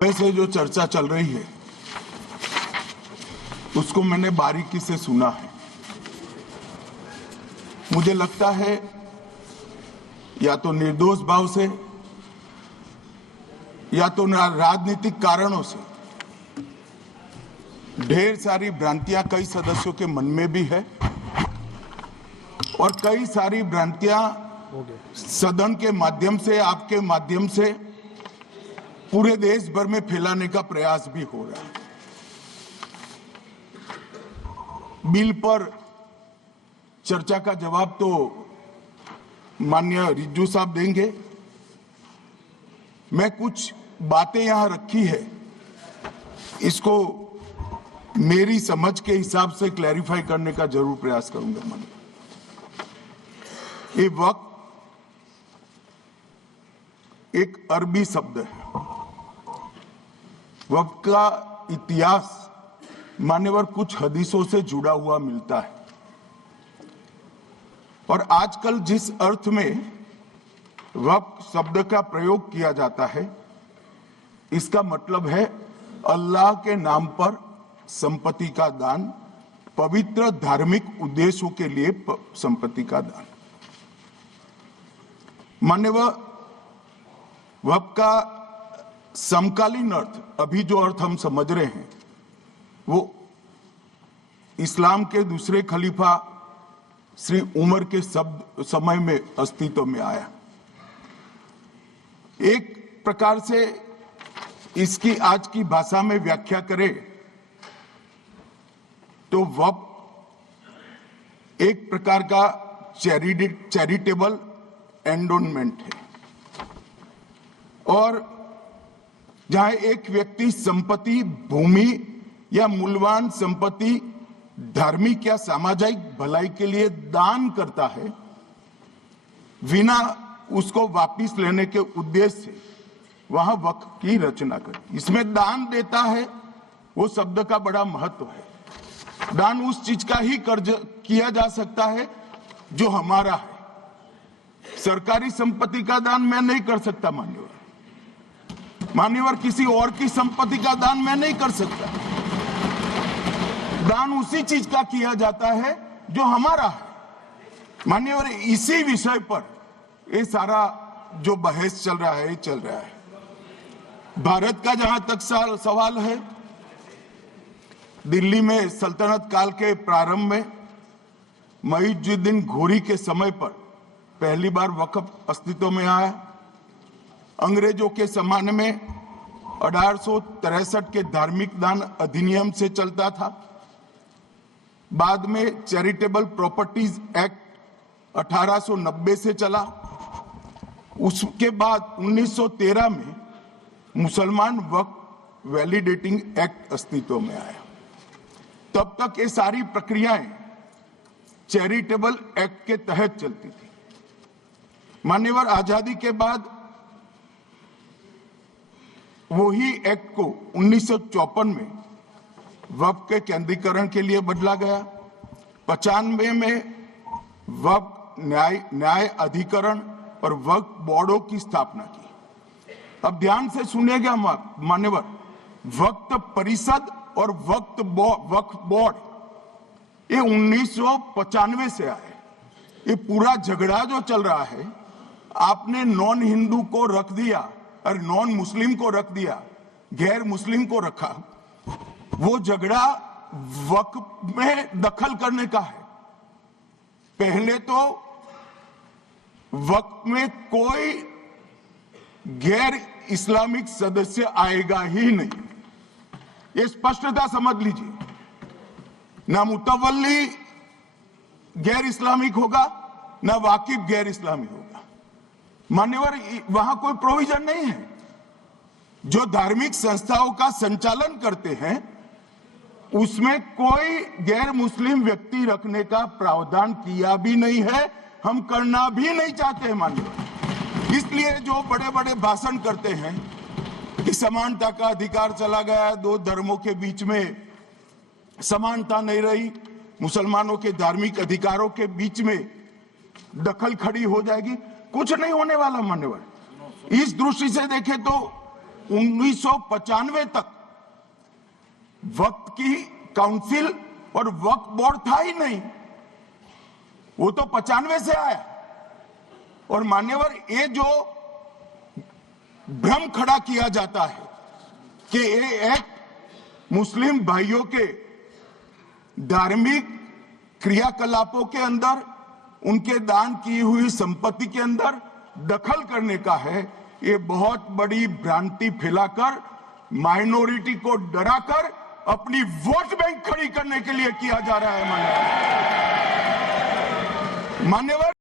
से जो चर्चा चल रही है उसको मैंने बारीकी से सुना है। मुझे लगता है या तो निर्दोष भाव से या तो राजनीतिक कारणों से ढेर सारी भ्रांतियां कई सदस्यों के मन में भी है और कई सारी भ्रांतियां सदन के माध्यम से, आपके माध्यम से पूरे देश भर में फैलाने का प्रयास भी हो रहा है। बिल पर चर्चा का जवाब तो माननीय रिज्जू साहब देंगे। मैं कुछ बातें यहां रखी है, इसको मेरी समझ के हिसाब से क्लैरिफाई करने का जरूर प्रयास करूंगा। ये वक्त एक अरबी शब्द है। वक्त का इतिहास मान्यवर कुछ हदीसों से जुड़ा हुआ मिलता है और आजकल जिस अर्थ में वक्त शब्द का प्रयोग किया जाता है, इसका मतलब है अल्लाह के नाम पर संपत्ति का दान, पवित्र धार्मिक उद्देश्यों के लिए संपत्ति का दान। मान्यवर वक्त का समकालीन अर्थ, अभी जो अर्थ हम समझ रहे हैं, वो इस्लाम के दूसरे खलीफा श्री उमर के समय में अस्तित्व में आया। एक प्रकार से इसकी आज की भाषा में व्याख्या करें तो वक्त एक प्रकार का चैरिटेबल एंडोनमेंट है और जहां एक व्यक्ति संपत्ति, भूमि या मूल्यवान संपत्ति धार्मिक या सामाजिक भलाई के लिए दान करता है बिना उसको वापस लेने के उद्देश्य से, वहां वक्त की रचना करती। इसमें दान देता है, वो शब्द का बड़ा महत्व है। दान उस चीज का ही कर्ज किया जा सकता है जो हमारा है। सरकारी संपत्ति का दान मैं नहीं कर सकता मान्यवर, किसी और की संपत्ति का दान मैं नहीं कर सकता। दान उसी चीज का किया जाता है जो हमारा है मान्यवर। इसी विषय पर ये सारा जो बहस चल रहा है। भारत का जहां तक सवाल है, दिल्ली में सल्तनत काल के प्रारंभ में मुइज़ुद्दीन घोरी के समय पर पहली बार वक्फ अस्तित्व में आया। अंग्रेजों के जमाने में 1863 के धार्मिक दान अधिनियम से चलता था। बाद में चैरिटेबल प्रॉपर्टीज एक्ट 1890 से चला। उसके बाद 1913 में मुसलमान वक्फ वैलिडेटिंग एक्ट अस्तित्व में आया। तब तक ये सारी प्रक्रियाएं चैरिटेबल एक्ट के तहत चलती थी। मान्यवर आजादी के बाद वही एक्ट को 1954 में वक्फ के केंद्रीकरण के लिए बदला गया। 95 में वक्फ न्याय अधिकरण और वक्फ बोर्डों की स्थापना की। अब ध्यान से सुनिएगा मान्यवर, वक्फ परिषद और वक्फ बोर्ड ये 1995 से आए। ये पूरा झगड़ा जो चल रहा है, आपने नॉन हिंदू को रख दिया और नॉन मुस्लिम को रख दिया, गैर मुस्लिम को रखा। वो झगड़ा वक्फ में दखल करने का है। पहले तो वक्फ में कोई गैर इस्लामिक सदस्य आएगा ही नहीं, ये स्पष्टता समझ लीजिए। ना मुतवल्ली गैर इस्लामिक होगा, ना वाकिफ गैर इस्लामी होगा। मान्यवर वहां कोई प्रोविजन नहीं है। जो धार्मिक संस्थाओं का संचालन करते हैं उसमें कोई गैर मुस्लिम व्यक्ति रखने का प्रावधान किया भी नहीं है, हम करना भी नहीं चाहते हैं मान्यवर। इसलिए जो बड़े बड़े भाषण करते हैं कि समानता का अधिकार चला गया, दो धर्मों के बीच में समानता नहीं रही, मुसलमानों के धार्मिक अधिकारों के बीच में दखल खड़ी हो जाएगी, कुछ नहीं होने वाला मान्यवर। इस दृष्टि से देखें तो 1995 तक वक्फ की काउंसिल और वक्फ बोर्ड था ही नहीं, वो तो 95 से आया। और मान्यवर, ये जो भ्रम खड़ा किया जाता है कि ये एक्ट मुस्लिम भाइयों के धार्मिक क्रियाकलापों के अंदर, उनके दान की हुई संपत्ति के अंदर दखल करने का है, ये बहुत बड़ी भ्रांति फैलाकर माइनॉरिटी को डराकर अपनी वोट बैंक खड़ी करने के लिए किया जा रहा है। मान्यवर,